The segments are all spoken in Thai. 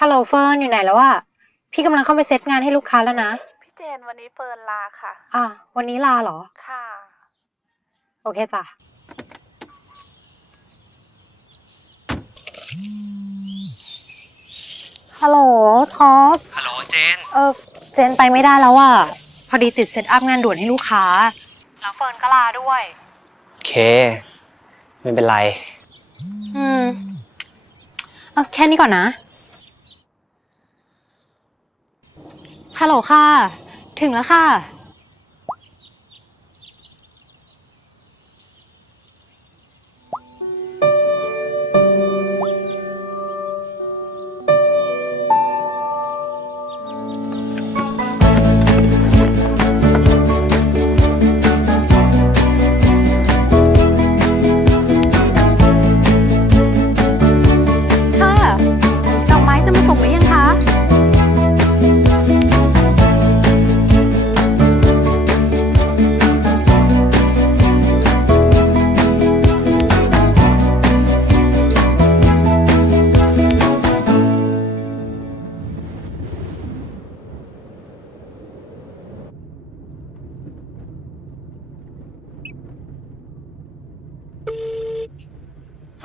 ฮัลโหลเฟิร์นอยู่ไหนแล้วอะพี่กำลังเข้าไปเซตงานให้ลูกค้าแล้วนะ พี่เจนวันนี้เฟิร์นลาค่ะ อะ วันนี้ลาเหรอ ค่ะ โอเคจ้ะ ฮัลโหลท็อป ฮัลโหลเจน เออเจนไปไม่ได้แล้วอะพอดีติดเซตอัพงานด่วนให้ลูกค้า แล้วเฟิร์นก็ลาด้วย โอเค ไม่เป็นไร อืม เอาแค่นี้ก่อนนะ ฮัลโหลค่ะ ถึงแล้วค่ะ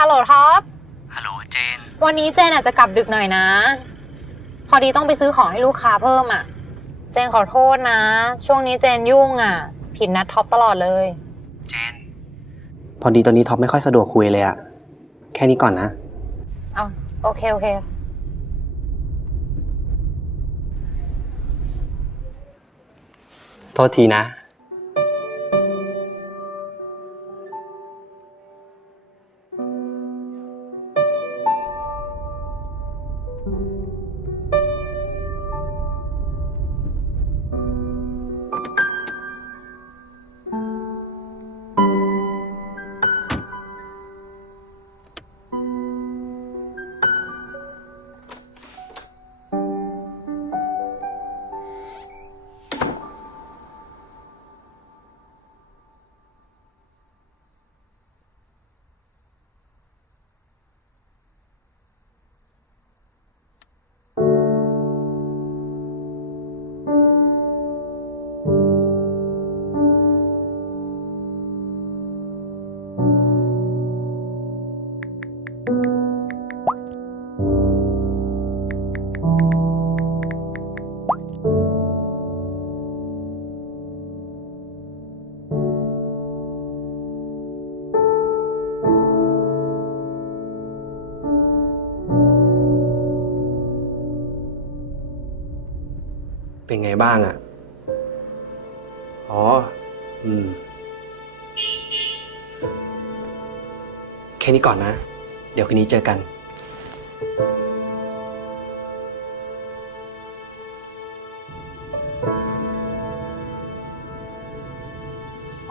ฮัลโหลท็อป ฮัลโหลเจน วันนี้เจนอาจจะกลับดึกหน่อยนะ พอดีต้องไปซื้อของให้ลูกค้าเพิ่มอะ เจนขอโทษนะ ช่วงนี้เจนยุ่งอะ ผิดนัดท็อปตลอดเลย เจน พอดีตอนนี้ท็อปไม่ค่อยสะดวกคุยเลยอะแค่นี้ก่อนนะ เอาโอเค โอเค โทษทีนะ เป็นไงบ้างอะอ๋อ อืม แค่นี้ก่อนนะ เดี๋ยวคืนนี้เจอกัน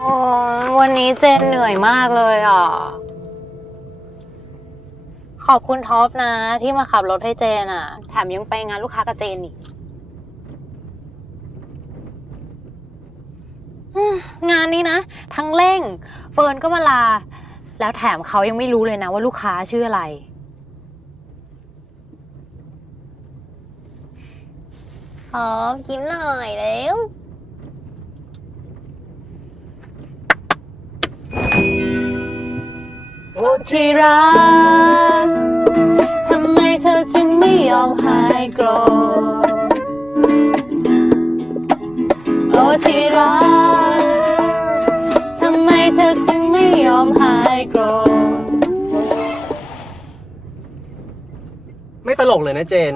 อ๋อวันนี้เจนเหนื่อยมากเลยอะ ขอบคุณท็อปนะ ที่มาขับรถให้เจนอะ แถมยังไปงานลูกค้ากับเจนอีกอืม งานนี้นะ ทั้งเร่ง เฟิร์นก็มาลา แล้วแถมเขายังไม่รู้เลยนะว่าลูกค้าชื่ออะไร ขอกินหน่อยแล้วโอ้ที่รักทำไมเธอจึงไม่ยอมหายโกรธ ที่รักทำไมเธอจึงไม่ยอมหายโกรธไม่ตลกเลยนะเจน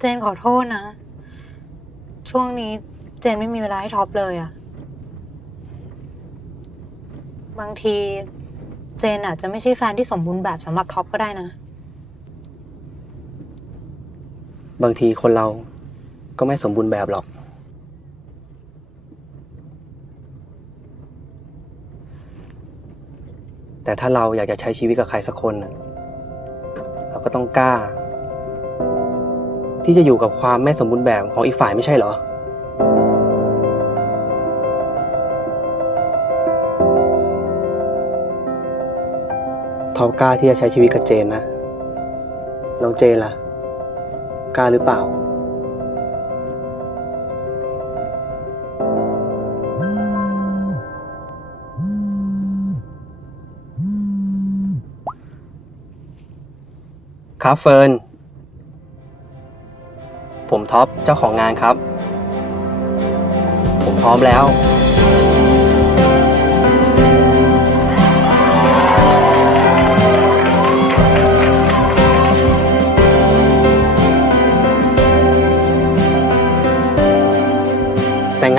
เจนขอโทษนะ ช่วงนี้เจนไม่มีเวลาให้ท็อปเลยอะบางที เจนอาจจะไม่ใช่แฟนที่สมบูรณ์แบบสำหรับท็อปก็ได้นะ บางทีคนเราก็ไม่สมบูรณ์แบบหรอก แต่ถ้าเราอยากจะใช้ชีวิตกับใครสักคนน่ะเราก็ต้องกล้า ที่จะอยู่กับความไม่สมบูรณ์แบบของอีกฝ่ายไม่ใช่เหรอ ท็อปกล้าที่จะใช้ชีวิตกับเจนนะ แล้วเจนล่ะ กล้าหรือเปล่า ครับเฟิร์น ผมท็อปเจ้าของงานครับ ผมพร้อมแล้ว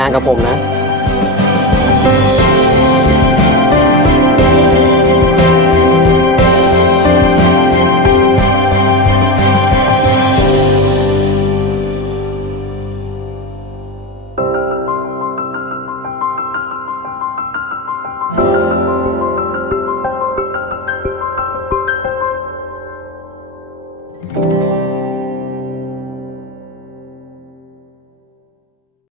านกับผมนะ